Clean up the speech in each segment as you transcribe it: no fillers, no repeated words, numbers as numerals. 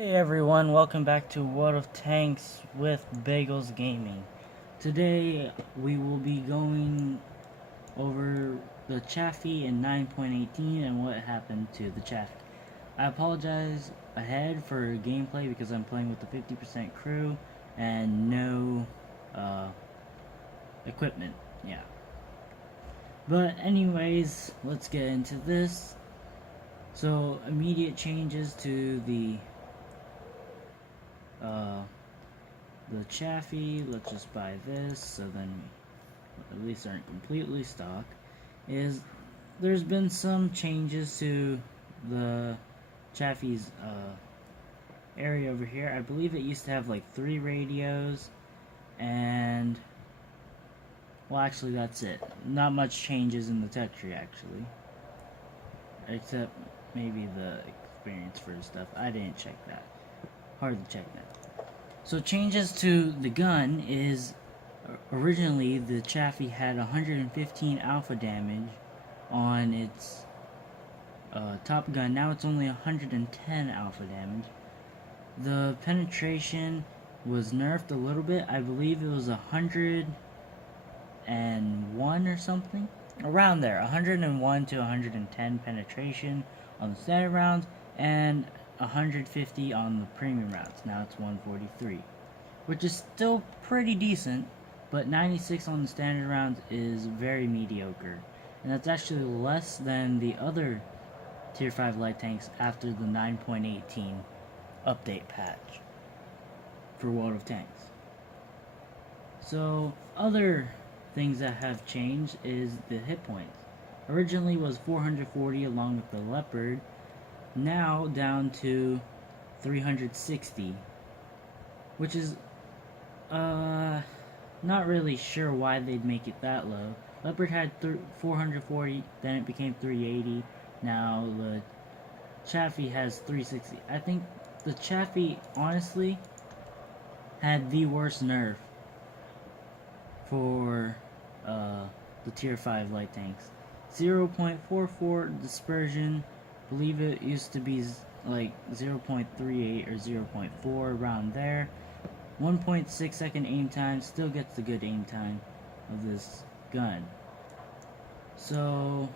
Hey everyone, welcome back to World of Tanks with Bagels Gaming. Today we will be going over the Chaffee in 9.18 and what happened to the Chaffee. I apologize ahead for gameplay because I'm playing with the 50% crew and no equipment. Yeah. But anyways, let's get into this. So immediate changes to uh, the Chaffee, let's just buy this so then we at least aren't completely stock, is there's been some changes to the Chaffee's area over here. I believe it used to have like 3 radios and, well, actually that's it. Not much changes in the tech tree actually, except maybe the experience for stuff. I didn't check that. Hardly check that. So changes to the gun is originally the Chaffee had 115 alpha damage on its top gun. Now it's only 110 alpha damage. The penetration was nerfed a little bit. I believe it was 101 or something. Around there. 101 to 110 penetration on the standard rounds and 150 on the premium rounds. Now it's 143, which is still pretty decent, but 96 on the standard rounds is very mediocre, and that's actually less than the other tier 5 light tanks after the 9.18 update patch for World of Tanks. So other things that have changed is the hit points. Originally was 440 along with the Leopard, now down to 360, which is not really sure why they'd make it that low. Leopard had 440, then it became 380. Now the Chaffee has 360. I think the Chaffee honestly had the worst nerf for the tier 5 light tanks. 0.44 dispersion. Believe it used to be like 0.38 or 0.4 around there. 1.6 second aim time, still gets the good aim time of this gun. So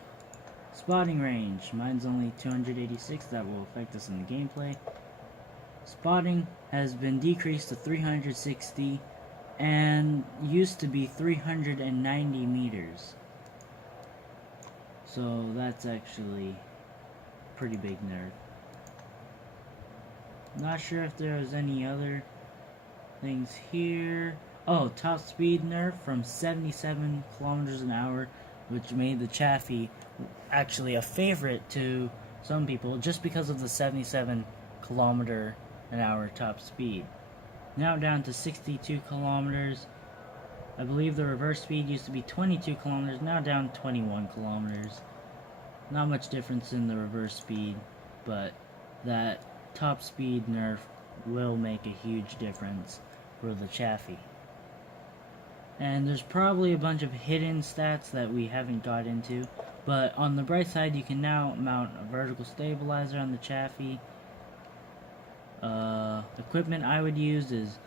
spotting range, mine's only 286. That will affect us in the gameplay. Spotting has been decreased to 360 and used to be 390 meters. So that's actually pretty big nerf. Not sure if there was any other things here. Oh, top speed nerf from 77 kilometers an hour, which made the Chaffee actually a favorite to some people just because of the 77 kilometer an hour top speed. Now down to 62 kilometers. I believe the reverse speed used to be 22 kilometers, now down 21 kilometers. Not much difference in the reverse speed, but that top speed nerf will make a huge difference for the Chaffee. And there's probably a bunch of hidden stats that we haven't got into, but on the bright side you can now mount a vertical stabilizer on the Chaffee. Equipment I would use is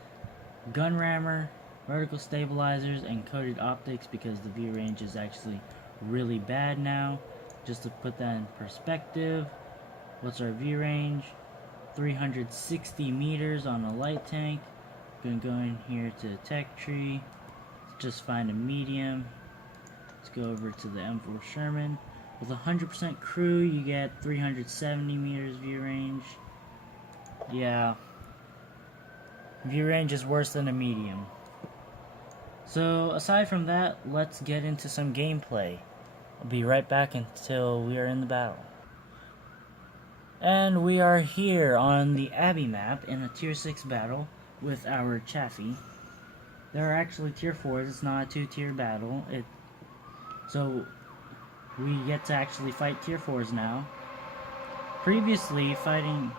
gun rammer, vertical stabilizers, and coated optics because the view range is actually really bad now. Just to put that in perspective, what's our view range? 360 meters on a light tank. Gonna go in here to the tech tree, just find a medium. Let's go over to the M24 Sherman. With 100% crew, you get 370 meters view range. Yeah, view range is worse than a medium. So aside from that, let's get into some gameplay. I'll be right back until we are in the battle. And we are here on the Abbey map in a tier 6 battle with our Chaffee. There are actually tier 4s, it's not a 2-tier battle. So we get to actually fight tier 4s now. Previously fighting...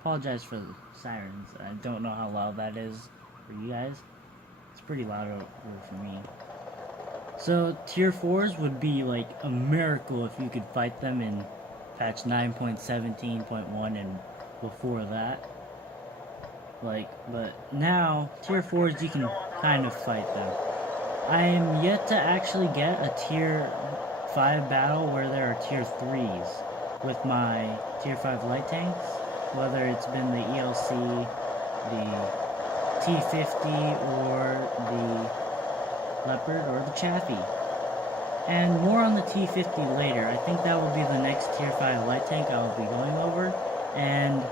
Apologize for the sirens, I don't know how loud that is for you guys. It's pretty loud over for me. So tier 4s would be like a miracle if you could fight them in patch 9.17.1 and before that. But now, tier 4s, you can kind of fight them. I am yet to actually get a tier 5 battle where there are tier 3s with my tier 5 light tanks, whether it's been the ELC, the T50, or the Leopard, or the Chaffee. And more on the T50 later. I think that will be the next tier 5 light tank I will be going over, and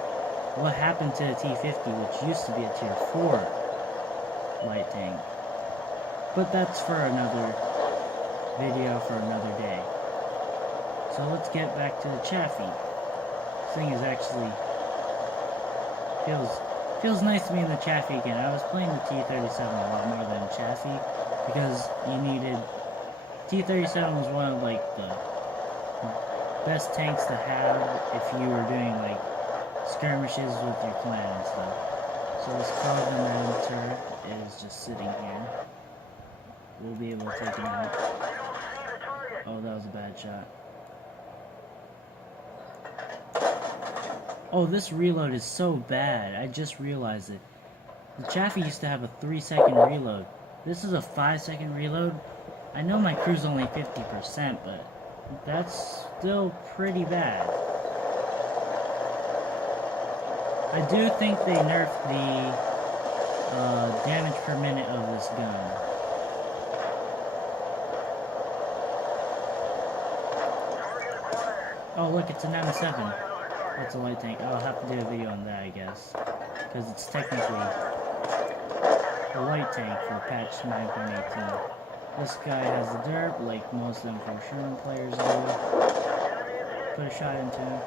what happened to the T50, which used to be a tier 4 light tank. But that's for another video for another day. So let's get back to the Chaffee. This thing is actually feels nice to be in the Chaffee again. I was playing the T37 a lot more than Chaffee because you needed T37 was one of like the best tanks to have if you were doing like skirmishes with your clan and stuff. So this Carbon turret is just sitting here. We'll be able to take him out. Oh, that was a bad shot. Oh, this reload is so bad. I just realized it. The Chaffee used to have a 3-second reload. This is a 5-second reload. I know my crew's only 50%, but that's still pretty bad. I do think they nerfed the damage per minute of this gun. Oh look, it's an M7. That's a light tank. I'll have to do a video on that, I guess. Because it's technically a light tank for patch 9.18. This guy has the derp, like most of them from Sherman players do. Put a shot into him.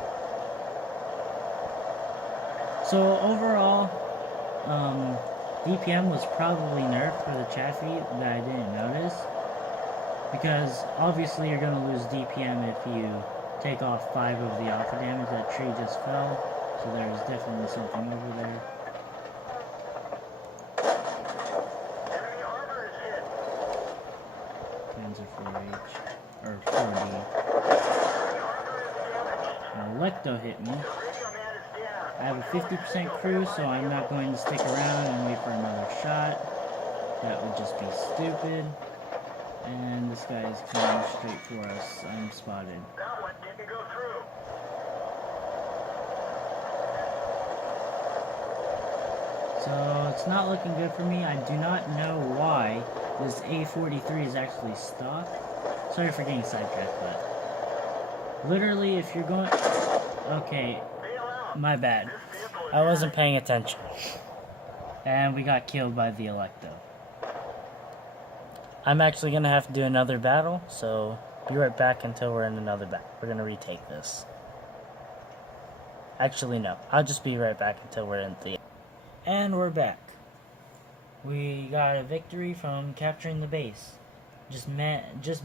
So overall, DPM was probably nerfed for the Chaffee that I didn't notice. Because obviously you're going to lose DPM if you take off 5 of the alpha damage. That tree just fell, so there's definitely something over there. Plans are 4H, or 4D. An Electo hit me. I have a 50% crew, so I'm not going to stick around and wait for another shot. That would just be stupid. And this guy is coming straight for us. I'm spotted. That one didn't go through. So it's not looking good for me. I do not know why this A43 is actually stock. Sorry for getting sidetracked, but literally if you're going... Okay, my bad. I wasn't paying attention. And we got killed by the Electo. I'm actually going to have to do another battle, so be right back until we're in another battle. We're going to retake this. Actually, no. I'll just be right back until we're in the... And we're back. We got a victory from capturing the base. Just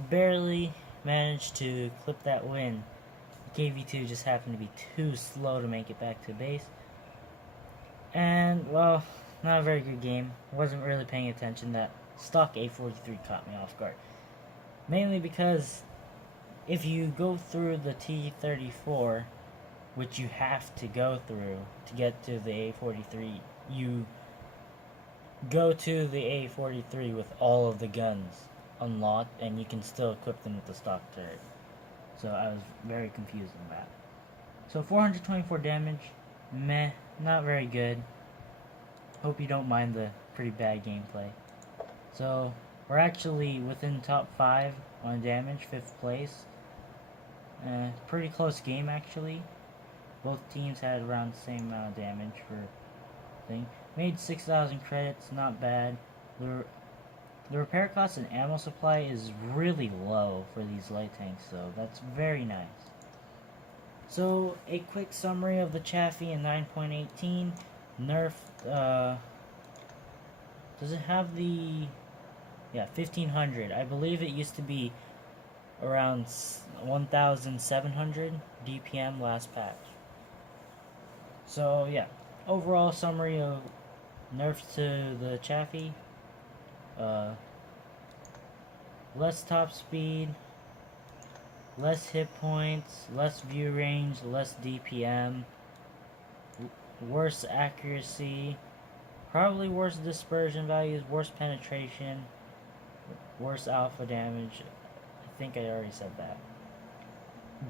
barely managed to clip that win. KV2 just happened to be too slow to make it back to base. And, well, not a very good game. Wasn't really paying attention. That stock A43 caught me off guard. Mainly because if you go through the T34, which you have to go through to get to the A43, you go to the A43 with all of the guns unlocked, and you can still equip them with the stock turret. So I was very confused on that. So 424 damage, meh, not very good. Hope you don't mind the pretty bad gameplay. So we're actually within top 5 on damage, 5th place. Pretty close game actually. Both teams had around the same amount of damage for thing. Made 6,000 credits, not bad. The repair cost and ammo supply is really low for these light tanks, though. That's very nice. So, a quick summary of the Chaffee in 9.18. Nerf, does it have the... Yeah, 1500. I believe it used to be around 1,700 DPM last patch. So, yeah. Overall summary of nerfs to the Chaffee. Less top speed, less hit points, less view range, less DPM, worse accuracy, Probably worse dispersion values, worse penetration, worse alpha damage. I think I already said that.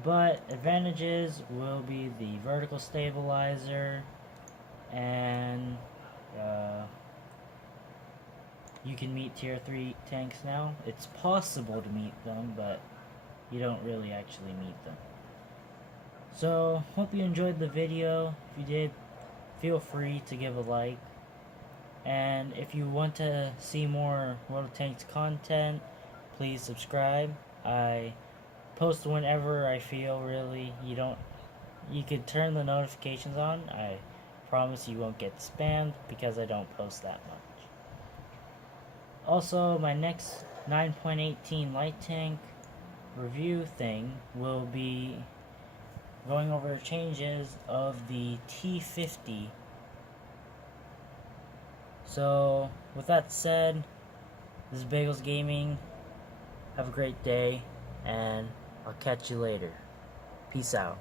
But advantages will be the vertical stabilizer, and you can meet tier 3 tanks now. It's possible to meet them, but you don't really actually meet them. So, hope you enjoyed the video. If you did, feel free to give a like. And if you want to see more World of Tanks content, please subscribe. I post whenever I feel, really. You could turn the notifications on. I promise you won't get spammed because I don't post that much. Also, my next 9.18 light tank review thing will be going over changes of the T50. So, with that said, this is Bagels Gaming. Have a great day, and I'll catch you later. Peace out.